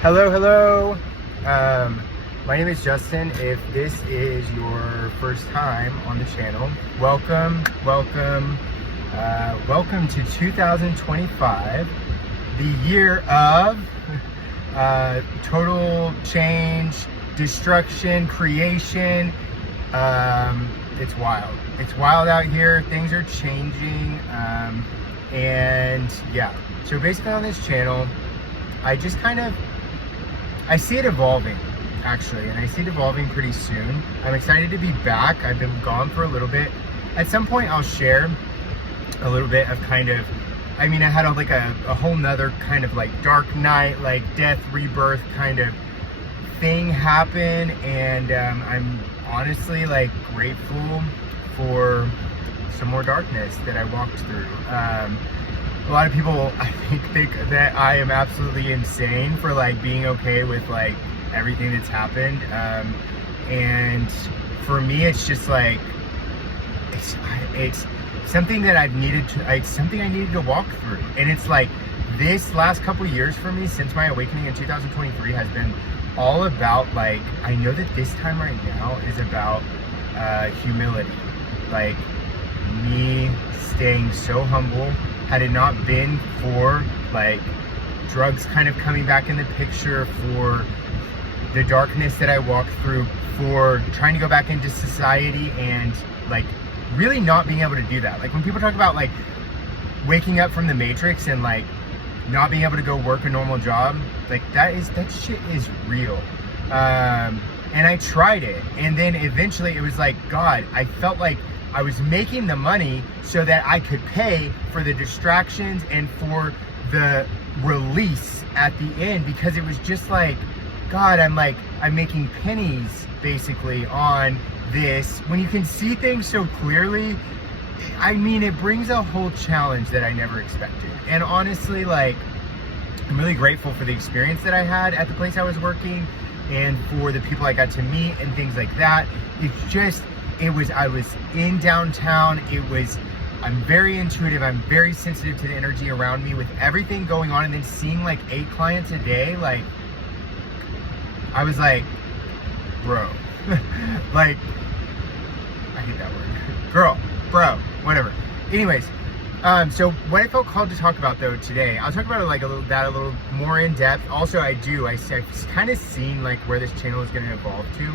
Hello, hello. My name is Justin. If this is your first time on the channel, welcome, welcome to 2025, the year of total change, destruction, creation. It's wild. It's wild out here. Things are changing, and yeah. So basically, on this channel, I see it evolving, actually, and I see it evolving pretty soon. I'm excited to be back. I've been gone for a little bit. At some point, I'll share a little bit of I had a whole nother kind of like dark night, like death, rebirth kind of thing happen, and I'm honestly like grateful for some more darkness that I walked through. A lot of people, I think that I am absolutely insane for like being okay with like everything that's happened. And for me, it's just like, it's something that it's something I needed to walk through. And it's like this last couple years for me, since my awakening in 2023, has been all about like, I know that this time right now is about humility. Like me staying so humble. Had it not been for like drugs kind of coming back in the picture, for the darkness that I walked through, for trying to go back into society and like really not being able to do that. Like when people talk about like waking up from the matrix and like not being able to go work a normal job, like that shit is real. And I tried it, and then eventually it was like, God, I felt like I was making the money so that I could pay for the distractions and for the release at the end, because it was just like, God, I'm making pennies basically on this. When you can see things so clearly, I mean, it brings a whole challenge that I never expected. And honestly, like, I'm really grateful for the experience that I had at the place I was working and for the people I got to meet and things like that. I was in downtown. I'm very intuitive. I'm very sensitive to the energy around me with everything going on. And then seeing like 8 clients a day, like, I was like, bro, like, I hate that word. Girl, bro, whatever. Anyways, so what I felt called to talk about though today, I'll talk about it a little more in depth. Also, I've kind of seen like where this channel is going to evolve to.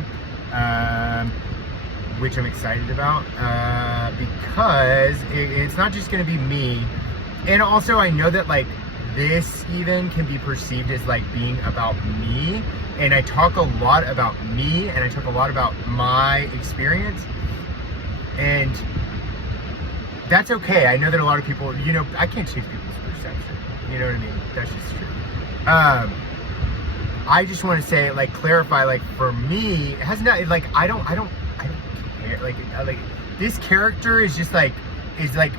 Which I'm excited about, because it's not just going to be me. And also I know that like this even can be perceived as like being about me, and I talk a lot about me, and I talk a lot about my experience, and that's okay. I know that a lot of people, I can't change people's perception, you know what I mean? That's just true. I just want to say, like, clarify, like, for me, it has not, like, I don't care. Like this character is just like,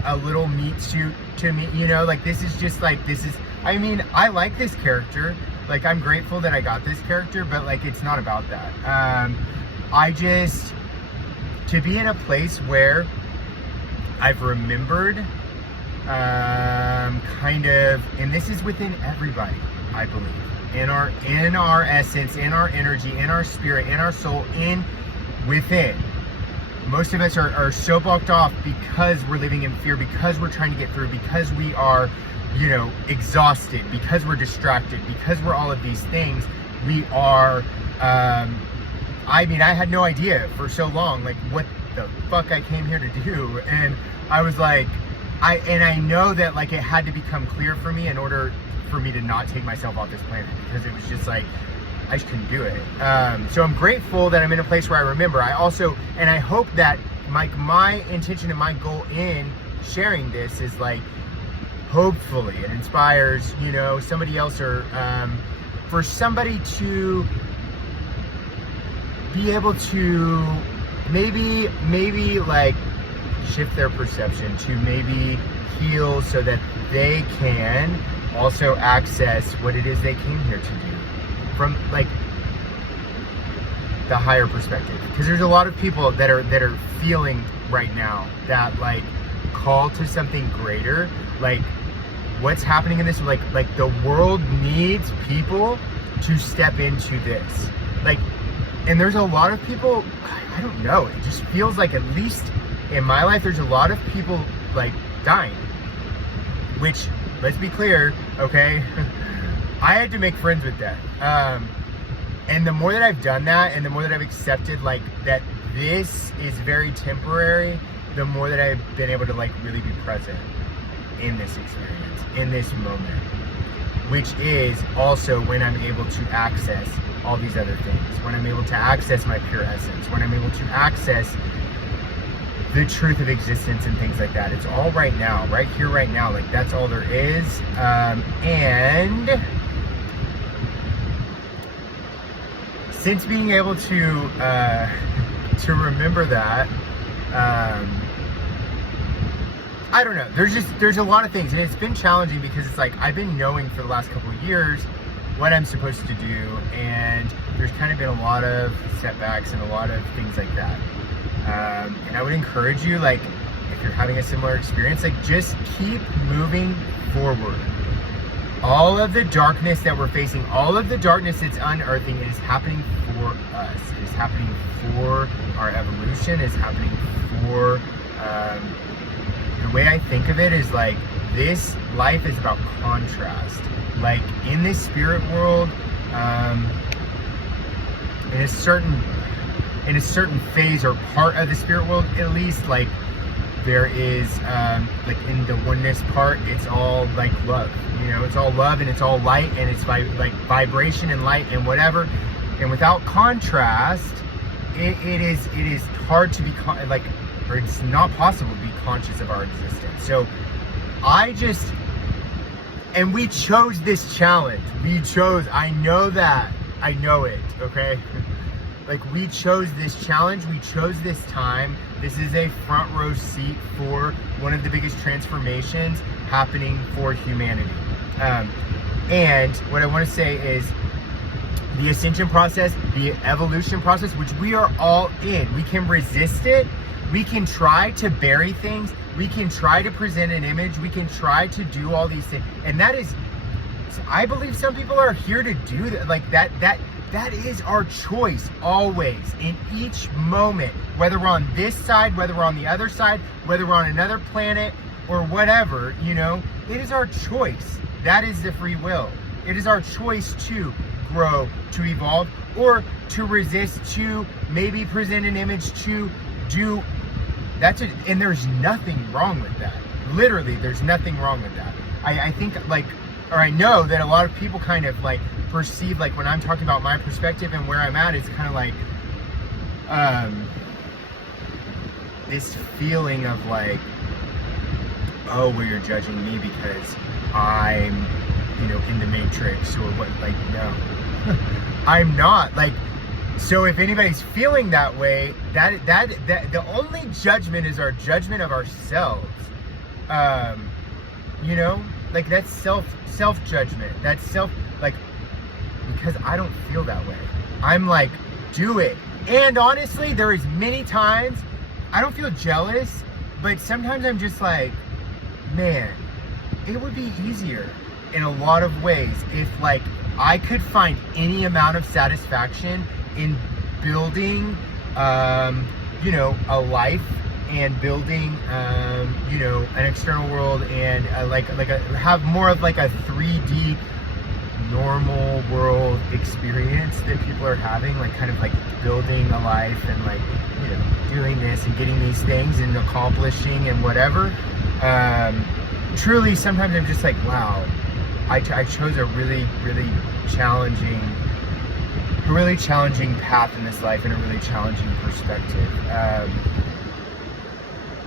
a little meat suit to me, like, this is I mean, I like this character. Like, I'm grateful that I got this character, but like, it's not about that. To be in a place where I've remembered, kind of, and this is within everybody, I believe, in our essence, in our energy, in our spirit, in our soul, within. Most of us are so blocked off because we're living in fear, because we're trying to get through, because we are, exhausted, because we're distracted, because we're all of these things. We are, I had no idea for so long, like, what the fuck I came here to do. And I was like, I know that, like, it had to become clear for me in order for me to not take myself off this planet, because it was just like, I just couldn't do it. So I'm grateful that I'm in a place where I remember. I hope that my intention and my goal in sharing this is like, hopefully it inspires, somebody else, or for somebody to be able to maybe like shift their perception, to maybe heal so that they can also access what it is they came here to do from like the higher perspective. Because there's a lot of people that are feeling right now that like call to something greater, like what's happening in this, like the world needs people to step into this. Like, and there's a lot of people, I don't know, it just feels like, at least in my life, there's a lot of people like dying, which, let's be clear, okay, I had to make friends with death. And the more that I've done that, and the more that I've accepted like that this is very temporary, the more that I've been able to like really be present in this experience, in this moment, which is also when I'm able to access all these other things, when I'm able to access my pure essence, when I'm able to access the truth of existence and things like that. It's all right now, right here, right now. Like, that's all there is. And since being able to remember that, I don't know, there's a lot of things, and it's been challenging because it's like, I've been knowing for the last couple of years what I'm supposed to do, and there's kind of been a lot of setbacks and a lot of things like that. And I would encourage you, like, if you're having a similar experience, like, just keep moving forward. All of the darkness that we're facing, all of the darkness it's unearthing, is happening for us. It is happening for our evolution. It's happening for, the way I think of it is like, this life is about contrast. Like, in this spirit world, in a certain phase or part of the spirit world, at least, like, there is, like, in the oneness part, it's all like love, you know, it's all love, and it's all light, and it's like vibration and light and whatever. And without contrast, it is hard to be or it's not possible to be conscious of our existence. So and we chose this challenge. I know it, okay? Like, we chose this challenge, we chose this time. This is a front row seat for one of the biggest transformations happening for humanity. And what I want to say is, the ascension process, the evolution process, which we are all in, we can resist it, we can try to bury things, we can try to present an image, we can try to do all these things, and that is, I believe some people are here to do that. Like, that is our choice, always, in each moment, whether we're on this side, whether we're on the other side, whether we're on another planet, or whatever, you know, it is our choice. That is the free will. It is our choice to grow, to evolve, or to resist, to maybe present an image, to do. That's it. And there's nothing wrong with that. Literally, there's nothing wrong with that. I think, like, or I know that a lot of people kind of like perceive, like, when I'm talking about my perspective and where I'm at, it's kind of like this feeling of like, oh, well, you're judging me because I'm, you know, in the Matrix, or what. Like, no. I'm not. Like, so if anybody's feeling that way, that the only judgment is our judgment of ourselves. You know, like, that's self judgment. That's like, because I don't feel that way, I'm like, do it. And honestly, there is many times I don't feel jealous, but sometimes I'm just like, man, it would be easier in a lot of ways if, like, I could find any amount of satisfaction in building, you know, a life, and building, you know, an external world, and have more of like a 3D normal world experience that people are having, like, kind of like building a life, and, like, you know, doing this and getting these things and accomplishing and whatever. Truly, sometimes I'm just like, wow, I chose a really, really challenging path in this life, and a really challenging perspective.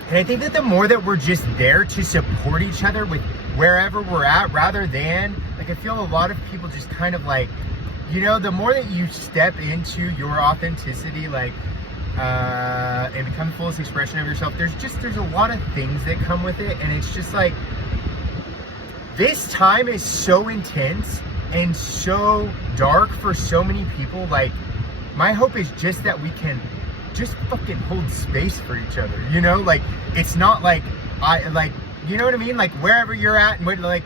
And I think that the more that we're just there to support each other with wherever we're at, rather than, like, I feel a lot of people just kind of like, you know, the more that you step into your authenticity, like, and become the fullest expression of yourself, there's a lot of things that come with it. And it's just like, this time is so intense and so dark for so many people. Like, my hope is just that we can just fucking hold space for each other, you know? Like, it's not like, you know what I mean? Like, wherever you're at, and like,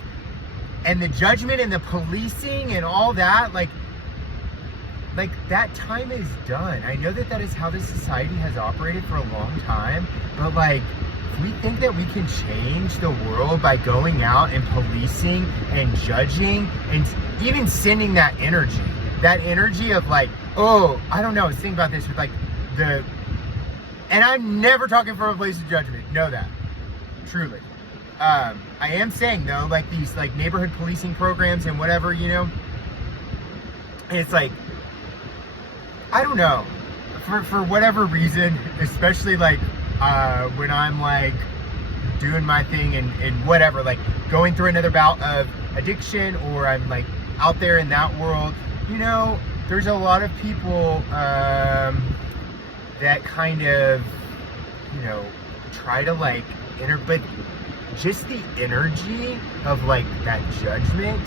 and the judgment and the policing and all that, like, like, that time is done. I know that that is how this society has operated for a long time, but like, if we think that we can change the world by going out and policing and judging and even sending that energy of like, oh, I don't know, I was thinking about this with like and I'm never talking from a place of judgment, know that, truly. I am saying though, like these like neighborhood policing programs and whatever, you know, and it's like, I don't know, for whatever reason, especially like when I'm like doing my thing and whatever, like going through another bout of addiction, or I'm like out there in that world, you know, there's a lot of people that kind of, you know, try to like but just the energy of like that judgment,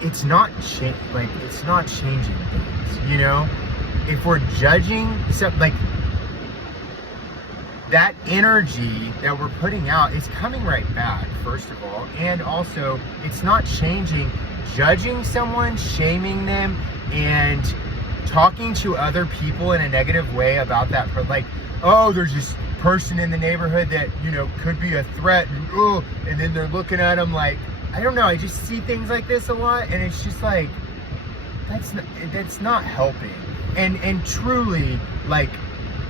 it's not it's not changing things, you know. If we're judging something, like that energy that we're putting out is coming right back, first of all, and also it's not changing. Judging someone, shaming them, and talking to other people in a negative way about that, like, oh, there's this person in the neighborhood that, you know, could be a threat, and then they're looking at them like, I don't know, I just see things like this a lot, and it's just like, that's not helping. And truly, like,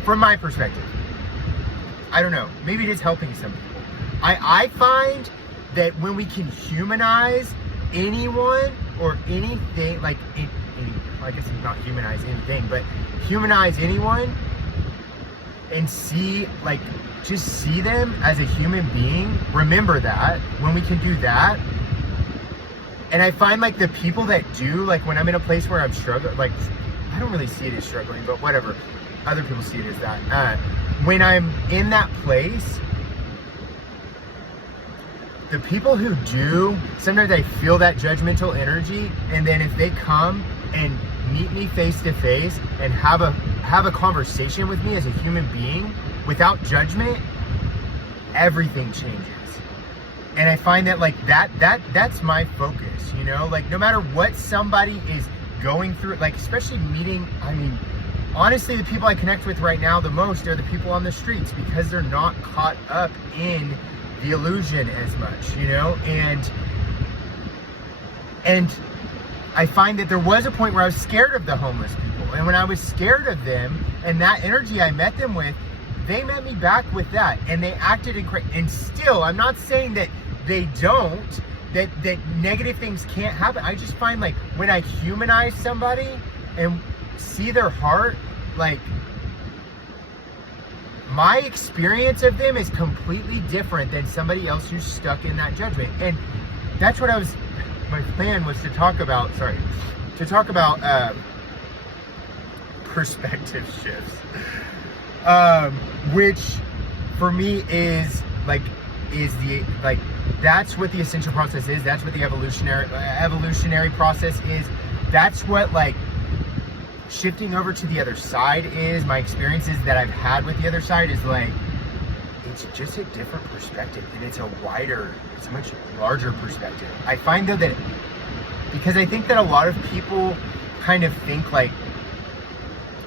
from my perspective, I don't know, maybe it is helping some people. I find that when we can humanize anyone or anything, like, I guess not humanize anything, but humanize anyone and see, like, just see them as a human being, remember that, when we can do that. And I find, like, the people that do, like, when I'm in a place where I'm struggling, like, I don't really see it as struggling, but whatever, other people see it as that. When I'm in that place, the people who do, sometimes I feel that judgmental energy, and then if they come and meet me face to face and have a conversation with me as a human being without judgment, everything changes. And I find that, like, that's my focus, you know, like, no matter what somebody is going through, like, especially meeting, I mean, honestly, the people I connect with right now the most are the people on the streets, because they're not caught up in the illusion as much, you know. And I find that there was a point where I was scared of the homeless people, and when I was scared of them and that energy I met them with, they met me back with that, and they acted and still, I'm not saying that they don't, that negative things can't happen. I just find, like, when I humanize somebody and see their heart, like, my experience of them is completely different than somebody else who's stuck in that judgment. And that's what my plan was to talk about, perspective shifts, which for me is that's what the ascension process is. That's what the evolutionary process is. That's what, like, shifting over to the other side is. My experiences that I've had with the other side is, like, it's just a different perspective, and it's a much larger perspective. I find, though, that because I think that a lot of people kind of think, like,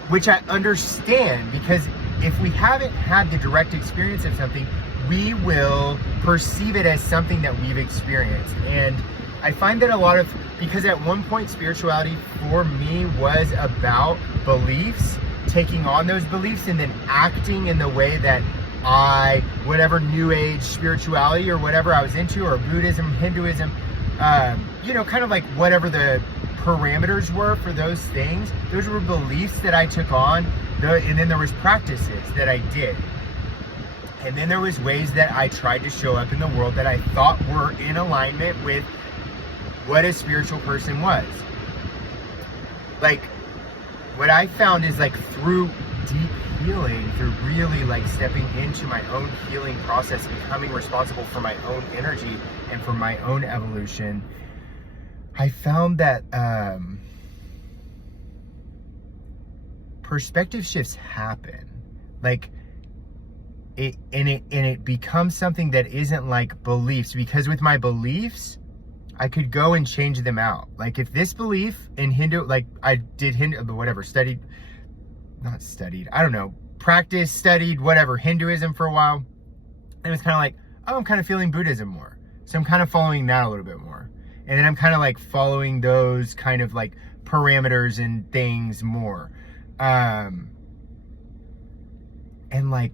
which I understand, because if we haven't had the direct experience of something, we will perceive it as something that we've experienced. And I find that because at one point spirituality for me was about beliefs, taking on those beliefs and then acting in the way that whatever new age spirituality or whatever I was into, or Buddhism, Hinduism, you know, kind of like whatever the parameters were for those things, those were beliefs that I took on, and then there was practices that I did. And then there was ways that I tried to show up in the world that I thought were in alignment with what a spiritual person was. Like, what I found is, like, through deep healing, through really, like, stepping into my own healing process, becoming responsible for my own energy and for my own evolution, I found that perspective shifts happen. Like, it becomes something that isn't like beliefs, because with my beliefs, I could go and change them out. Like if this belief in Hindu, like I did studied whatever, Hinduism for a while. And it's kind of like, oh, I'm kind of feeling Buddhism more. So I'm kind of following that a little bit more. And then I'm kind of like following those kind of like parameters and things more. And like,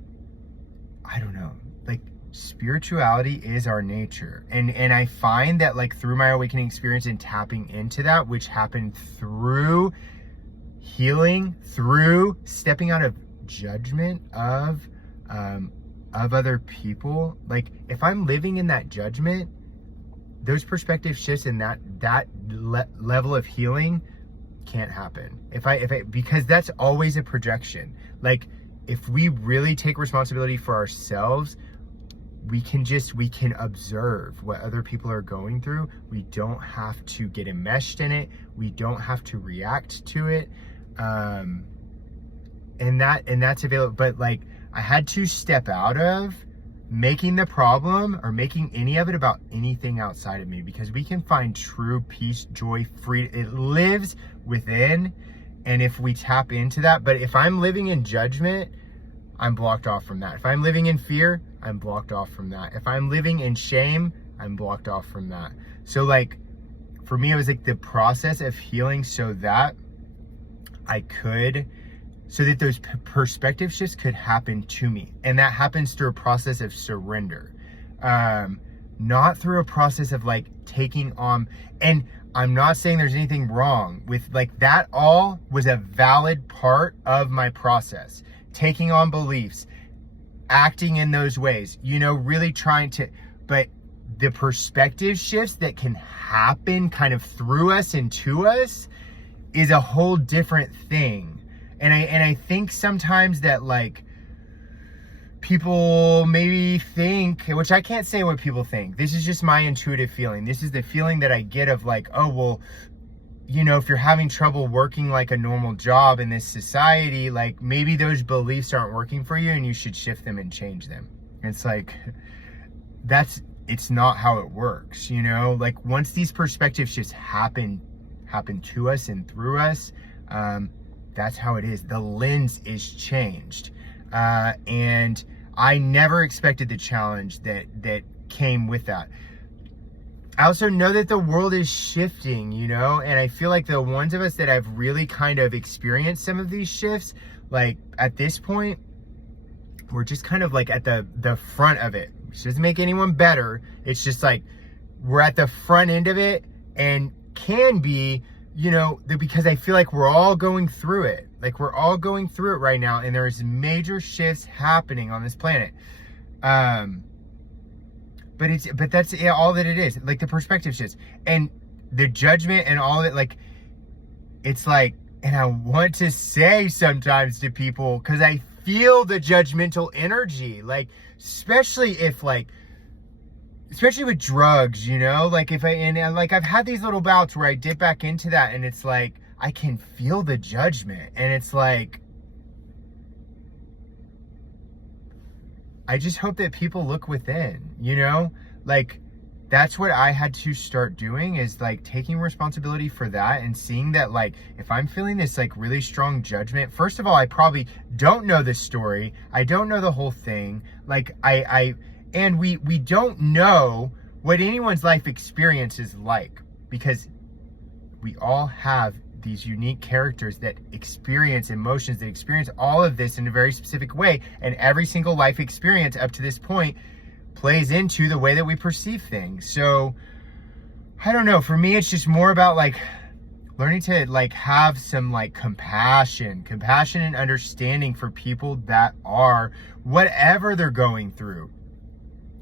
I don't know, like spirituality is our nature. And I find that like through my awakening experience and tapping into that, which happened through healing, through stepping out of judgment of other people. Like if I'm living in that judgment, those perspective shifts and that level of healing can't happen. Because that's always a projection. Like if we really take responsibility for ourselves, we can observe what other people are going through. We don't have to get enmeshed in it. We don't have to react to it. And that's available. But like I had to step out of making the problem or making any of it about anything outside of me, because we can find true peace, joy, freedom. It lives within. And if we tap into that, but if I'm living in judgment, I'm blocked off from that. If I'm living in fear, I'm blocked off from that. If I'm living in shame, I'm blocked off from that. So like, for me, it was like the process of healing so that those perspective shifts could happen to me. And that happens through a process of surrender. Not through a process of like taking on, and I'm not saying there's anything wrong with like that. All was a valid part of my process. Taking on beliefs, acting in those ways, really trying to, but the perspective shifts that can happen kind of through us and to us is a whole different thing. And I think sometimes that like people maybe think, which I can't say what people think. This is just my intuitive feeling. This is the feeling that I get of like, oh, well, if you're having trouble working like a normal job in this society, like maybe those beliefs aren't working for you and you should shift them and change them. And it's like, it's not how it works, like once these perspective shifts happen to us and through us, that's how it is. The lens is changed. And I never expected the challenge that came with that. I also know that the world is shifting, and I feel like the ones of us that have really kind of experienced some of these shifts, like at this point, we're just kind of like at the front of it, which doesn't make anyone better. It's just like we're at the front end of it and can be, because I feel like we're all going through it. Like we're all going through it right now, and there's major shifts happening on this planet. But that's all that it is, like the perspective shifts and the judgment and all of it. Like, it's like, and I want to say sometimes to people, because I feel the judgmental energy, like, especially with drugs, like I've had these little bouts where I dip back into that, and it's like, I can feel the judgment, and it's like, I just hope that people look within, like that's what I had to start doing, is like taking responsibility for that and seeing that, like, if I'm feeling this like really strong judgment, first of all, I probably don't know the story. I don't know the whole thing. Like and we don't know what anyone's life experience is like, because we all have these unique characters that experience emotions, that experience all of this in a very specific way. And every single life experience up to this point plays into the way that we perceive things. So I don't know, for me, it's just more about like learning to like have some like compassion and understanding for people that are whatever they're going through.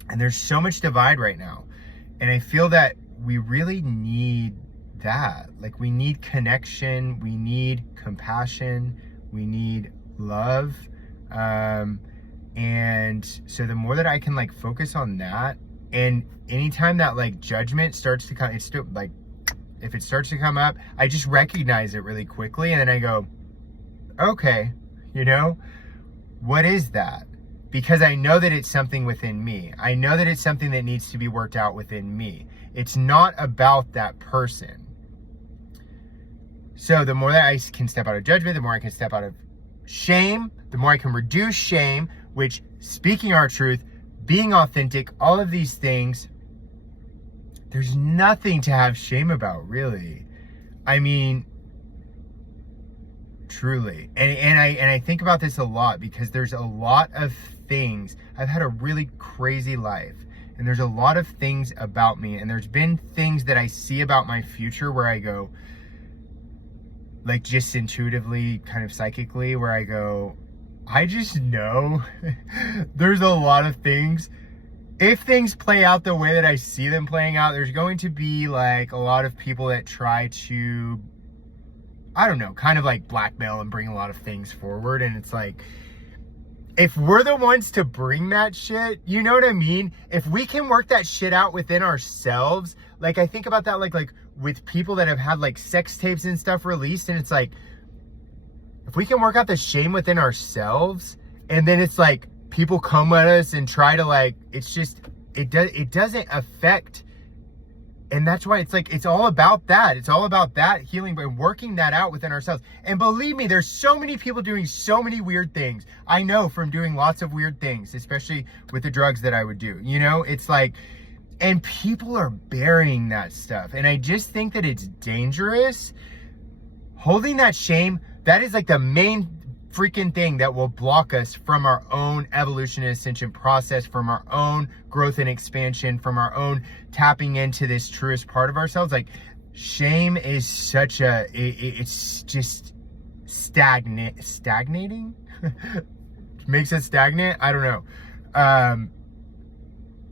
And there's so much divide right now. And I feel that we really need that. Like we need connection, we need compassion, we need love. And so the more that I can like focus on that, and anytime that like judgment starts to come, it's still like, if it starts to come up, I just recognize it really quickly. And then I go, okay, what is that? Because I know that it's something within me. I know that it's something that needs to be worked out within me. It's not about that person. So the more that I can step out of judgment, the more I can step out of shame, the more I can reduce shame, which, speaking our truth, being authentic, all of these things, there's nothing to have shame about, really. I mean, truly. And I think about this a lot, because there's a lot of things. I've had a really crazy life, and there's a lot of things about me, and there's been things that I see about my future where I go, like, just intuitively, kind of psychically, where I go, I just know there's a lot of things. If things play out the way that I see them playing out, there's going to be like a lot of people that try to, I don't know, kind of like blackmail and bring a lot of things forward. And it's like, if we're the ones to bring that shit, you know what I mean? If we can work that shit out within ourselves, like I think about that like with people that have had like sex tapes and stuff released, and it's like, if we can work out the shame within ourselves, and then it's like people come at us and try to like, it's just, it doesn't affect. And that's why it's like, it's all about that. It's all about that healing and working that out within ourselves. And believe me, there's so many people doing so many weird things. I know from doing lots of weird things, especially with the drugs that I would do, you know, it's like, and people are burying that stuff. And I just think that it's dangerous. Holding that shame, that is like the main freaking thing that will block us from our own evolution and ascension process, from our own growth and expansion, from our own tapping into this truest part of ourselves. Like, shame is such a, it's just stagnating makes us stagnant. I don't know.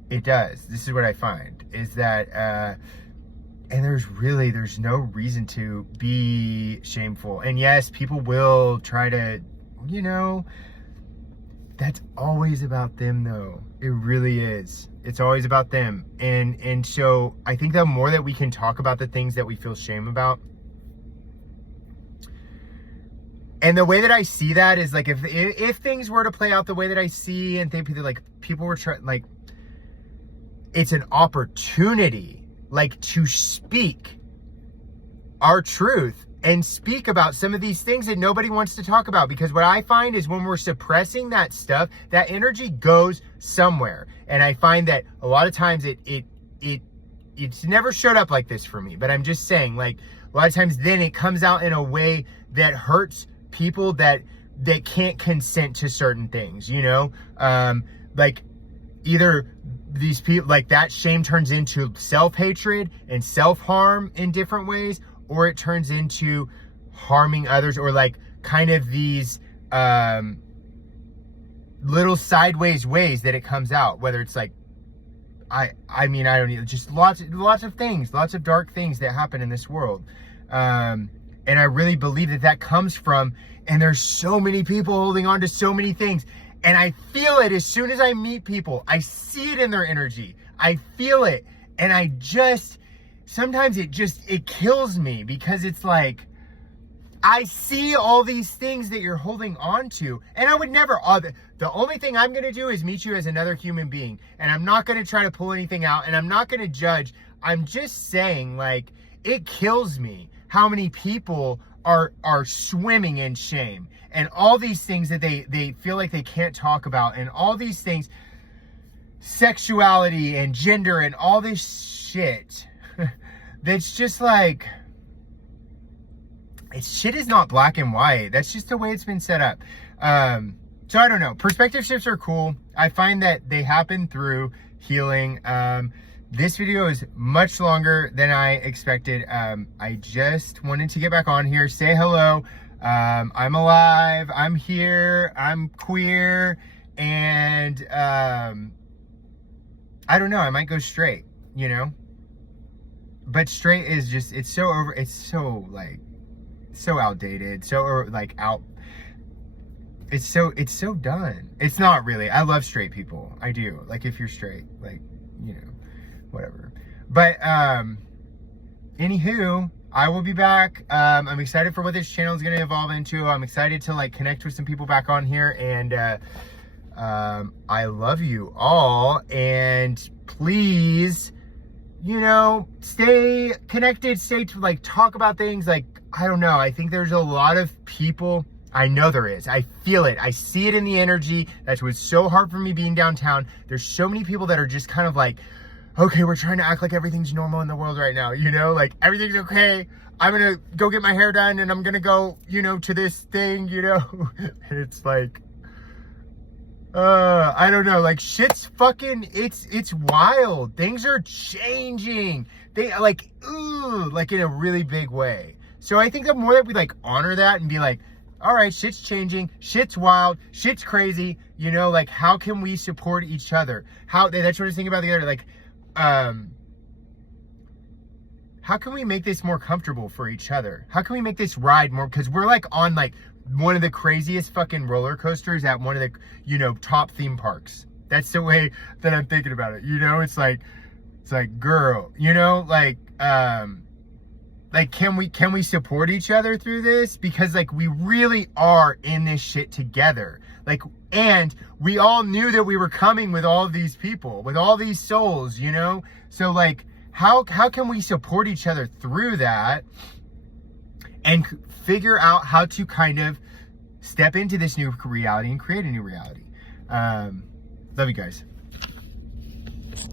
It does. This is what I find, is that, and there's no reason to be shameful. And yes, people will try to, you know, that's always about them though. It really is. It's always about them. And so I think the more that we can talk about the things that we feel shame about, and the way that I see that is like, if things were to play out the way that I see, and think like people were trying, like, it's an opportunity, like, to speak our truth and speak about some of these things that nobody wants to talk about. Because what I find is when we're suppressing that stuff, that energy goes somewhere. And I find that a lot of times it's never showed up like this for me, but I'm just saying, like, a lot of times then it comes out in a way that hurts people that can't consent to certain things, you know? Like, either these people, like, that shame turns into self-hatred and self-harm in different ways, or it turns into harming others, or like kind of these little sideways ways that it comes out, whether it's like, I mean, I don't know, just lots of things, lots of dark things that happen in this world. And I really believe that comes from, and there's so many people holding on to so many things. And I feel it as soon as I meet people. I see it in their energy. I feel it. And I just, sometimes it kills me, because it's like, I see all these things that you're holding on to, and I would never, the only thing I'm going to do is meet you as another human being, and I'm not going to try to pull anything out, and I'm not going to judge. I'm just saying, like, it kills me how many people are swimming in shame, and all these things that they feel like they can't talk about, and all these things, sexuality and gender and all this shit, that's just like, shit is not black and white. That's just the way it's been set up. So I don't know. Perspective shifts are cool. I find that they happen through healing. This video is much longer than I expected. I just wanted to get back on here, say hello. I'm alive, I'm here, I'm queer, and I don't know, I might go straight, you know? But straight is just, it's so outdated, it's so done. It's not really. I love straight people. I do. Like, if you're straight, like, you know, whatever. But anywho, I will be back. I'm excited for what this channel is going to evolve into. I'm excited to like connect with some people back on here, and I love you all, and please you know, stay connected, stay to like talk about things. Like, I don't know. I think there's a lot of people. I know there is. I feel it. I see it in the energy. That's what's so hard for me being downtown. There's so many people that are just kind of like, okay, we're trying to act like everything's normal in the world right now. You know, like everything's okay. I'm going to go get my hair done and I'm going to go, you know, to this thing, you know, and it's like, I don't know, like shit's fucking, it's wild. Things are changing. They like in a really big way. So I think the more that we like honor that and be like, all right, shit's changing, shit's wild, shit's crazy, you know, like how can we support each other? That's what I was thinking about the other, like, how can we make this more comfortable for each other? How can we make this ride more, because we're like on like one of the craziest fucking roller coasters at one of the, you know, top theme parks. That's the way that I'm thinking about it. You know, it's like, girl, you know, like can we support each other through this? Because like we really are in this shit together. Like, and we all knew that we were coming with all of these people, with all these souls, you know? So like, how can we support each other through that and figure out how to kind of step into this new reality and create a new reality? Love you guys.